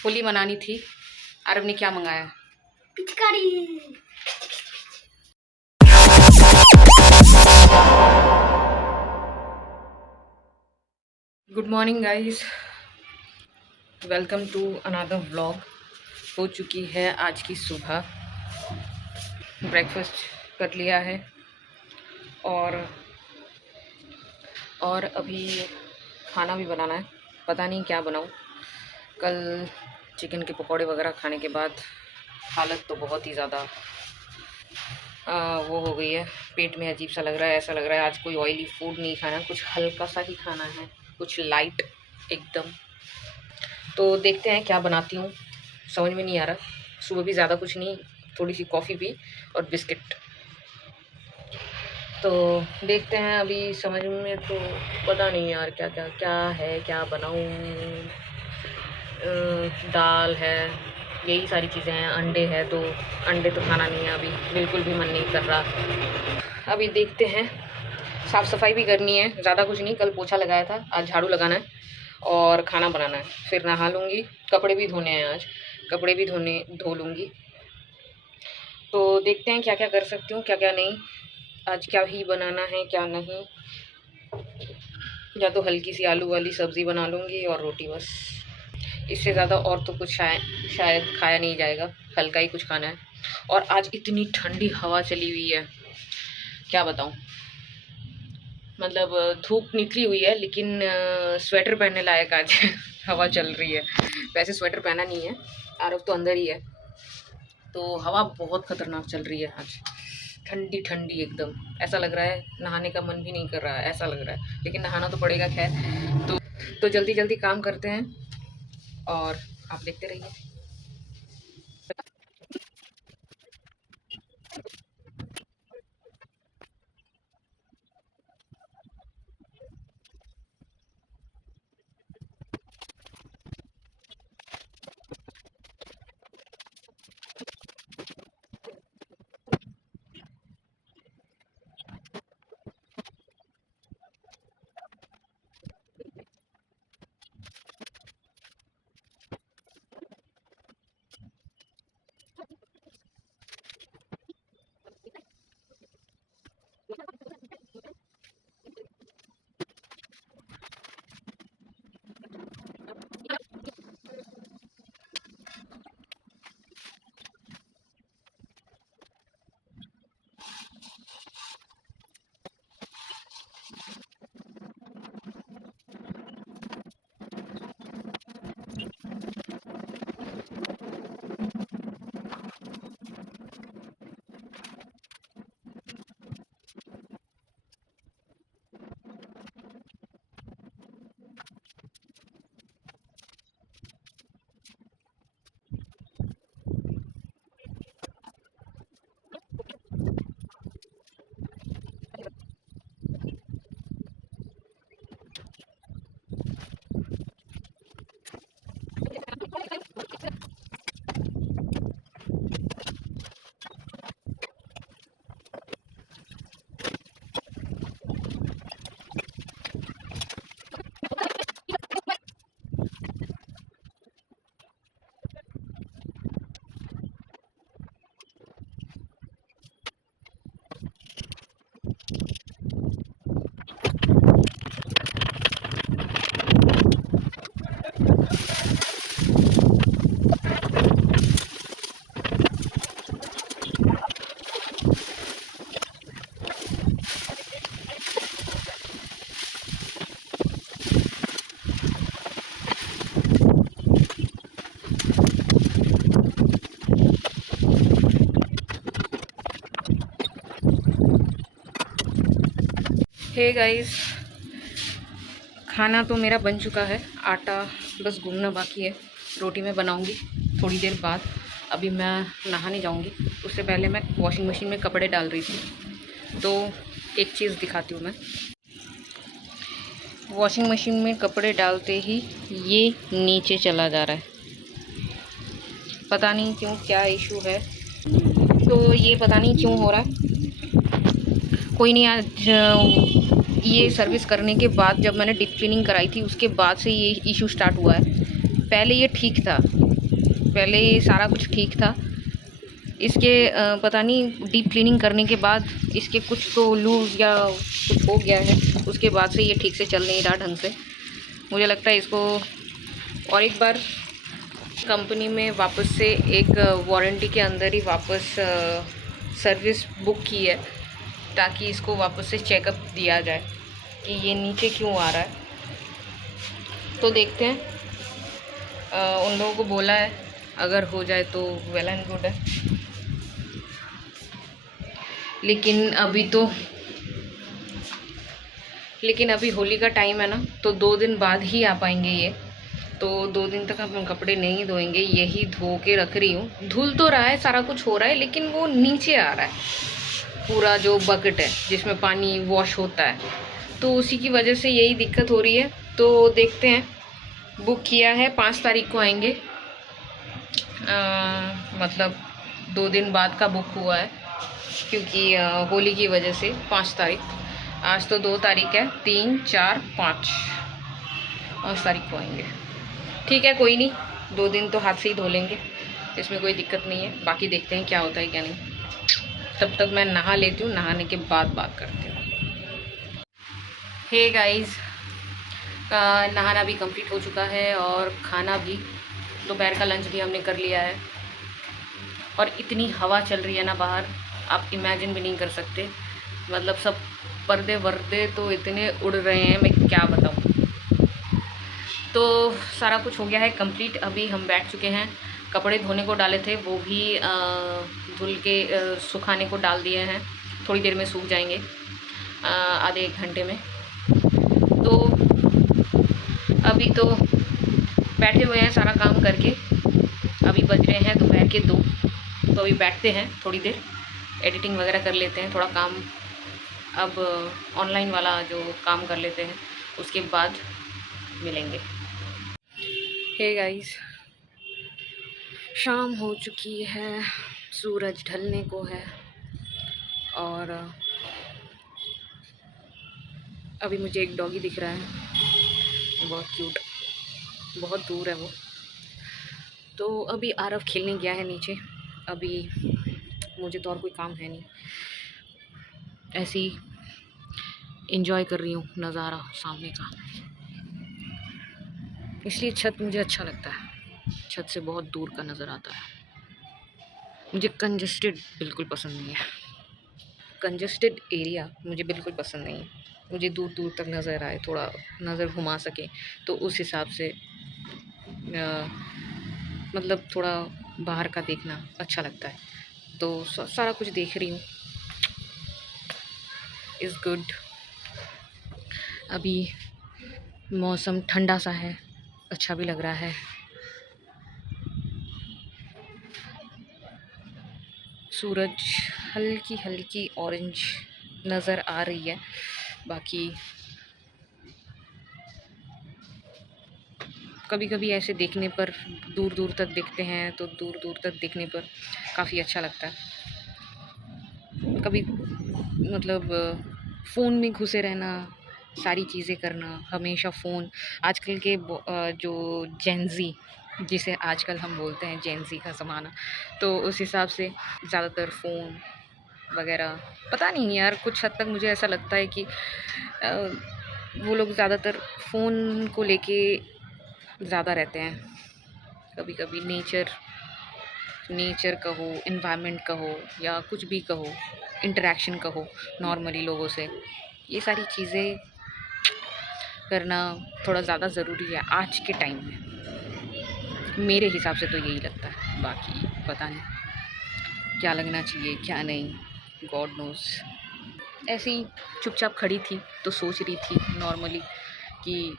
होली मनानी थी। आरव ने क्या मंगाया? पिचकारी। Good morning guys, welcome to another vlog. हो चुकी है आज की सुबह, ब्रेकफास्ट कर लिया है और अभी खाना भी बनाना है। पता नहीं क्या बनाऊं। कल चिकन के पकौड़े वगैरह खाने के बाद हालत तो बहुत ही ज़्यादा वो हो गई है। पेट में अजीब सा लग रहा है, ऐसा लग रहा है आज कोई ऑयली फूड नहीं खाना, कुछ हल्का सा ही खाना है, कुछ लाइट एकदम। तो देखते हैं क्या बनाती हूँ, समझ में नहीं आ रहा। सुबह भी ज़्यादा कुछ नहीं, थोड़ी सी कॉफ़ी पी और बिस्किट। तो देखते हैं, अभी समझ में तो पता नहीं यार क्या क्या क्या है, क्या बनाऊँ। दाल है, यही सारी चीज़ें हैं। अंडे है तो अंडे तो खाना नहीं है, अभी बिल्कुल भी मन नहीं कर रहा। अभी देखते हैं, साफ़ सफाई भी करनी है, ज़्यादा कुछ नहीं। कल पोछा लगाया था, आज झाड़ू लगाना है और खाना बनाना है, फिर नहा लूँगी। कपड़े भी धोने हैं आज, कपड़े भी धो लूँगी। तो देखते हैं क्या क्या कर सकती हूँ, क्या क्या नहीं। आज क्या ही बनाना है क्या नहीं, या तो हल्की सी आलू वाली सब्ज़ी बना लूँगी और रोटी, बस। इससे ज़्यादा और तो कुछ शायद खाया नहीं जाएगा, हल्का ही कुछ खाना है। और आज इतनी ठंडी हवा चली हुई है, क्या बताऊँ। मतलब धूप निकली हुई है लेकिन स्वेटर पहनने लायक आज हवा चल रही है। वैसे स्वेटर पहना नहीं है, आरव तो अंदर ही है। तो हवा बहुत ख़तरनाक चल रही है आज, ठंडी ठंडी एकदम। ऐसा लग रहा है नहाने का मन भी नहीं कर रहा है, ऐसा लग रहा है, लेकिन नहाना तो पड़ेगा खैर। तो जल्दी जल्दी काम करते हैं और आप देखते रहिए। हे गाइस, खाना तो मेरा बन चुका है, आटा बस गूंदना बाकी है। रोटी मैं बनाऊंगी थोड़ी देर बाद। अभी मैं नहाने जाऊंगी, उससे पहले मैं वॉशिंग मशीन में कपड़े डाल रही थी। तो एक चीज़ दिखाती हूँ मैं। वॉशिंग मशीन में कपड़े डालते ही ये नीचे चला जा रहा है, पता नहीं क्यों, क्या इशू है। तो ये पता नहीं क्यों हो रहा है। कोई नहीं, आज ये सर्विस करने के बाद, जब मैंने डीप क्लीनिंग कराई थी उसके बाद से ये इशू स्टार्ट हुआ है। पहले ये ठीक था, पहले ही सारा कुछ ठीक था। इसके पता नहीं डीप क्लीनिंग करने के बाद इसके कुछ तो लूज़ या कुछ हो गया है, उसके बाद से ये ठीक से चल नहीं रहा ढंग से। मुझे लगता है इसको और एक बार कंपनी में वापस से एक वारंटी के अंदर ही वापस सर्विस बुक की है, ताकि इसको वापस से चेकअप दिया जाए कि ये नीचे क्यों आ रहा है। तो देखते हैं, उन लोगों को बोला है, अगर हो जाए तो वेल एंड गुड है। लेकिन अभी होली का टाइम है ना, तो 2 दिन बाद ही आ पाएंगे ये। तो 2 दिन तक हम कपड़े नहीं धोएंगे, यही धो के रख रही हूँ। धुल तो रहा है, सारा कुछ हो रहा है, लेकिन वो नीचे आ रहा है पूरा जो बकेट है जिसमें पानी वॉश होता है, तो उसी की वजह से यही दिक्कत हो रही है। तो देखते हैं, बुक किया है 5 तारीख को आएंगे, मतलब 2 दिन बाद का बुक हुआ है, क्योंकि होली की वजह से 5 तारीख। आज तो 2 तारीख है, 3, 4, 5 तारीख को आएंगे। ठीक है, कोई नहीं, 2 दिन तो हाथ से ही धो लेंगे, इसमें कोई दिक्कत नहीं है। बाकी देखते हैं क्या होता है क्या नहीं। तब तक मैं नहा लेती हूँ, नहाने के बाद बात करती हूँ। हे गाइस, नहाना भी कंप्लीट हो चुका है और खाना भी, दोपहर का लंच भी हमने कर लिया है। और इतनी हवा चल रही है ना बाहर, आप इमेजिन भी नहीं कर सकते। मतलब सब पर्दे वर्दे तो इतने उड़ रहे हैं, मैं क्या बताऊँ। तो सारा कुछ हो गया है कंप्लीट। अभी हम बैठ चुके हैं, कपड़े धोने को डाले थे वो भी धुल के सुखाने को डाल दिए हैं। थोड़ी देर में सूख जाएंगे, आधे 1 घंटे में। तो अभी तो बैठे हुए हैं सारा काम करके। अभी बज रहे हैं दोपहर के 2। तो अभी बैठते हैं थोड़ी देर, एडिटिंग वगैरह कर लेते हैं, थोड़ा काम अब ऑनलाइन वाला जो काम कर लेते हैं, उसके बाद मिलेंगे। हे गाइस, शाम हो चुकी है, सूरज ढलने को है और अभी मुझे एक डॉगी दिख रहा है, बहुत क्यूट, बहुत दूर है वो। तो अभी आरव खेलने गया है नीचे। अभी मुझे तो और कोई काम है नहीं, ऐसे ही एंजॉय कर रही हूँ नज़ारा सामने का। इसलिए छत मुझे अच्छा लगता है, छत से बहुत दूर का नज़र आता है। मुझे कंजस्टेड बिल्कुल पसंद नहीं है, कंजस्टेड एरिया मुझे बिल्कुल पसंद नहीं है। मुझे दूर दूर तक नज़र आए, थोड़ा नज़र घुमा सके, तो उस हिसाब से मतलब थोड़ा बाहर का देखना अच्छा लगता है। तो सारा कुछ देख रही हूँ, इज़ गुड। अभी मौसम ठंडा सा है, अच्छा भी लग रहा है। सूरज हल्की हल्की ऑरेंज नज़र आ रही है। बाकी कभी कभी ऐसे देखने पर दूर दूर तक दिखते हैं, तो दूर दूर तक देखने पर काफ़ी अच्छा लगता है। कभी मतलब फ़ोन में घुसे रहना, सारी चीज़ें करना, हमेशा फ़ोन। आजकल के जो जेनज़ी, जिसे आजकल हम बोलते हैं जेनज़ी का ज़माना, तो उस हिसाब से ज़्यादातर फ़ोन वगैरह, पता नहीं यार, कुछ हद तक मुझे ऐसा लगता है कि वो लोग ज़्यादातर फ़ोन को लेके ज़्यादा रहते हैं। कभी कभी नेचर कहो, एनवायरनमेंट कहो, या कुछ भी कहो, इंटरेक्शन कहो नॉर्मली लोगों से, ये सारी चीज़ें करना थोड़ा ज़्यादा ज़रूरी है आज के टाइम में। मेरे हिसाब से तो यही लगता है, बाकी पता नहीं क्या लगना चाहिए क्या नहीं, गॉड नोज़। ऐसे ही चुपचाप खड़ी थी तो सोच रही थी नॉर्मली कि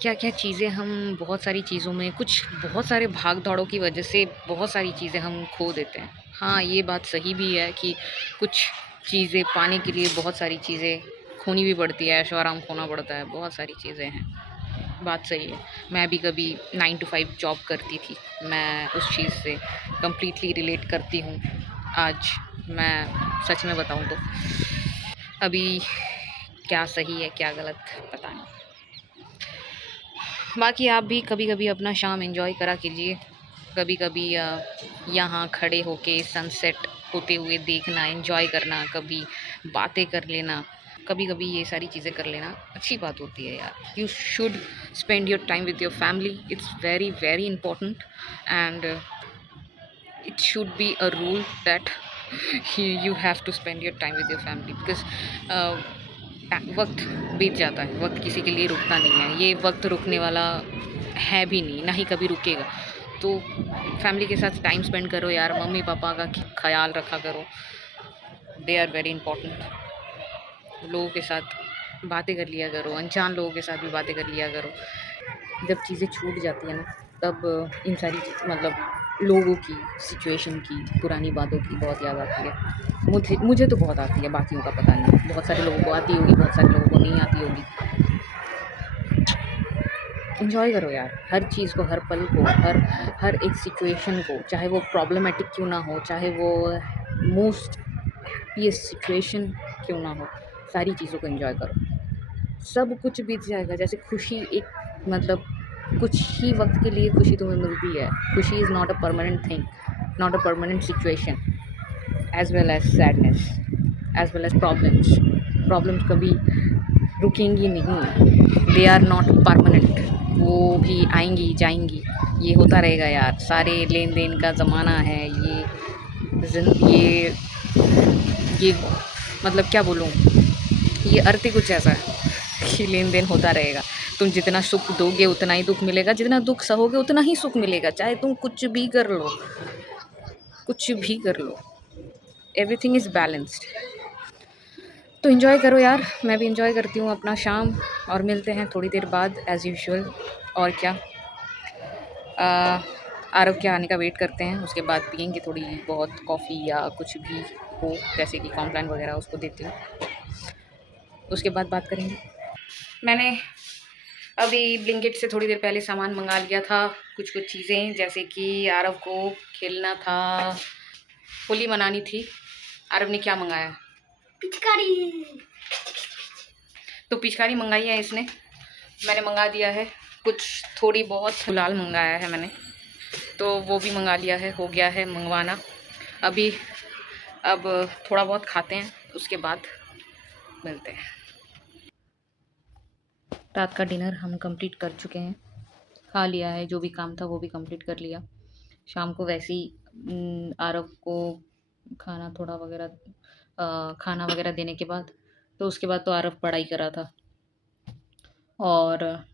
क्या क्या चीज़ें हम बहुत सारी चीज़ों में, बहुत सारे भाग दौड़ों की वजह से बहुत सारी चीज़ें हम खो देते हैं। हाँ, ये बात सही भी है कि कुछ चीज़ें पाने के लिए बहुत सारी चीज़ें खोनी भी पड़ती है, ऐशो आराम खोना पड़ता है, बहुत सारी चीज़ें हैं, बात सही है। मैं भी कभी 9 to 5 जॉब करती थी, मैं उस चीज़ से कम्प्लीटली रिलेट करती हूँ। आज मैं सच में बताऊँ तो अभी क्या सही है क्या गलत पता नहीं। बाकी आप भी कभी कभी अपना शाम एंजॉय करा कीजिए। कभी कभी यहाँ खड़े होके सनसेट होते हुए देखना, एंजॉय करना, कभी बातें कर लेना, कभी कभी ये सारी चीज़ें कर लेना अच्छी बात होती है यार। You should spend your time with your family, it's very very important. And it should be a rule that you have to spend your time with your family because वक्त बीत जाता है, वक्त किसी के लिए रुकता नहीं है, ये वक्त रुकने वाला है भी नहीं, ना ही कभी रुकेगा। तो फैमिली के साथ टाइम स्पेंड करो यार, मम्मी पापा का ख्याल रखा करो, दे आर वेरी इंपॉर्टेंट। लोगों के साथ बातें कर लिया करो, अनजान लोगों के साथ भी बातें कर लिया करो। जब चीज़ें छूट जाती हैं ना, तब इन सारी मतलब लोगों की, सिचुएशन की, पुरानी बातों की बहुत याद आती है। मुझे तो बहुत आती है, बाकियों का पता नहीं, बहुत सारे लोगों को आती होगी, बहुत सारे लोगों को नहीं आती होगी। एंजॉय करो यार, हर चीज़ को, हर पल को, हर एक सिचुएशन को, चाहे वो प्रॉब्लमेटिक क्यों ना हो, चाहे वो मोस्ट हैप्पीएस्ट सिचुएशन क्यों ना हो, सारी चीज़ों को एंजॉय करो। सब कुछ बीत जाएगा। जैसे खुशी एक मतलब कुछ ही वक्त के लिए खुशी तुम्हें मिलती है। खुशी is not a permanent thing, not a permanent situation, as well as sadness, as well as problems कभी रुकेंगी नहीं, दे आर नॉट परमानेंट, वो भी आएंगी जाएंगी, ये होता रहेगा यार। सारे लेन देन का ज़माना है ये ये मतलब क्या बोलूँ, ये अर्थ ही कुछ ऐसा है कि लेन देन होता रहेगा। तुम जितना सुख दोगे उतना ही दुख मिलेगा, जितना दुख सहोगे उतना ही सुख मिलेगा, चाहे तुम कुछ भी कर लो, कुछ भी कर लो, एवरीथिंग इज़ बैलेंस्ड। तो इन्जॉय करो यार, मैं भी इन्जॉय करती हूँ अपना शाम, और मिलते हैं थोड़ी देर बाद एज़ यूजुअल। और क्या, आरव के आने का वेट करते हैं, उसके बाद पियेंगे थोड़ी बहुत कॉफ़ी या कुछ भी हो, जैसे कि कॉम्प्लान वगैरह उसको देती हूँ, उसके बाद बात करेंगे। मैंने अभी ब्लिंकिट से थोड़ी देर पहले सामान मंगा लिया था, कुछ चीज़ें, जैसे कि आरव को खेलना था, होली मनानी थी। आरव ने क्या मंगाया? पिचकारी। तो पिचकारी मंगाई है इसने, मैंने मंगा दिया है कुछ थोड़ी बहुत, गुलाल मंगाया है मैंने, तो वो भी मंगा लिया है, हो गया है मंगवाना। अभी अब थोड़ा बहुत खाते हैं, उसके बाद मिलते हैं। रात का डिनर हम कंप्लीट कर चुके हैं, खा लिया है, जो भी काम था वो भी कंप्लीट कर लिया। शाम को वैसे ही आरव को खाना वगैरह देने के बाद, तो उसके बाद तो आरव पढ़ाई कर रहा था, और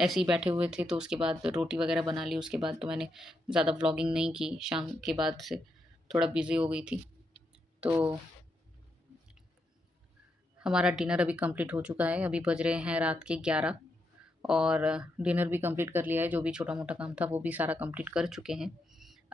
ऐसे ही बैठे हुए थे, तो उसके बाद रोटी वगैरह बना ली। उसके बाद तो मैंने ज़्यादा व्लॉगिंग नहीं की, शाम के बाद से थोड़ा बिज़ी हो गई थी। तो हमारा डिनर अभी कंप्लीट हो चुका है, अभी बज रहे हैं रात के 11, और डिनर भी कंप्लीट कर लिया है, जो भी छोटा मोटा काम था वो भी सारा कंप्लीट कर चुके हैं।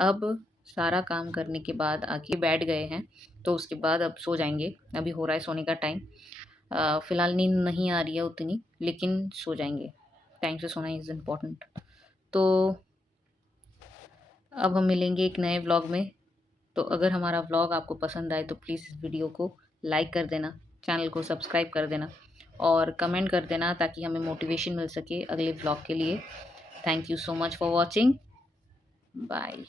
अब सारा काम करने के बाद आके बैठ गए हैं, तो उसके बाद अब सो जाएंगे। अभी हो रहा है सोने का टाइम, फ़िलहाल नींद नहीं आ रही है उतनी, लेकिन सो जाएंगे, टाइम से सोना इज़ इम्पॉर्टेंट। तो अब हम मिलेंगे एक नए व्लॉग में। तो अगर हमारा व्लॉग आपको पसंद आए तो प्लीज़ इस वीडियो को लाइक कर देना, चैनल को सब्सक्राइब कर देना, और कमेंट कर देना, ताकि हमें मोटिवेशन मिल सके अगले व्लॉग के लिए। Thank you so much for watching, bye.